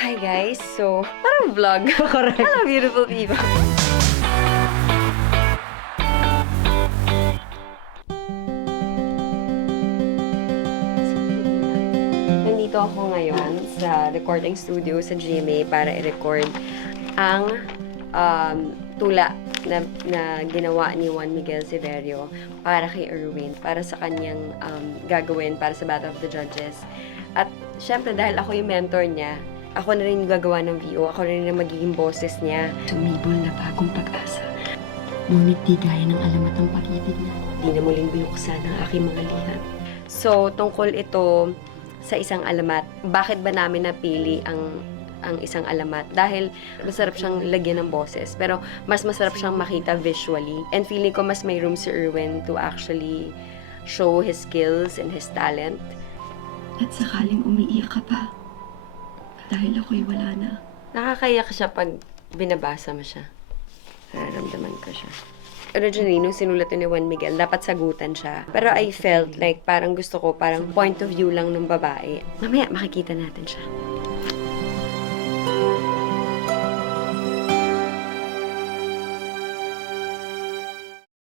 Hi guys! So, parang vlog. Correct. Hello beautiful people! Nandito ako ngayon sa recording studio sa GMA para i-record ang tula na ginawa ni Juan Miguel Severio para kay Erwin, para sa kanyang gagawin para sa Battle of the Judges. At syempre dahil ako yung mentor niya, ako na rin yung gagawa ng VO, ako na rin yung magiging boses niya. Tumibol na bagong pag-asa, ngunit di gaya ng alamat ng pag-ibig na Di na muling binuksan ang aking mga liham. So, tungkol ito sa isang alamat. Bakit ba namin napili ang isang alamat? Dahil masarap siyang lagyan ng boses, pero mas masarap siyang makita visually. And feeling ko mas may room si Erwin to actually show his skills and his talent. At sakaling umiiyak ka pa, dahil ako'y wala na. Nakakaiyak siya pag binabasa mo siya. Nararamdaman ko siya. Originally, nung sinulat ni Juan Miguel, dapat sagutan siya. Pero I felt like parang gusto ko, parang point of view lang ng babae. Mamaya, makikita natin siya.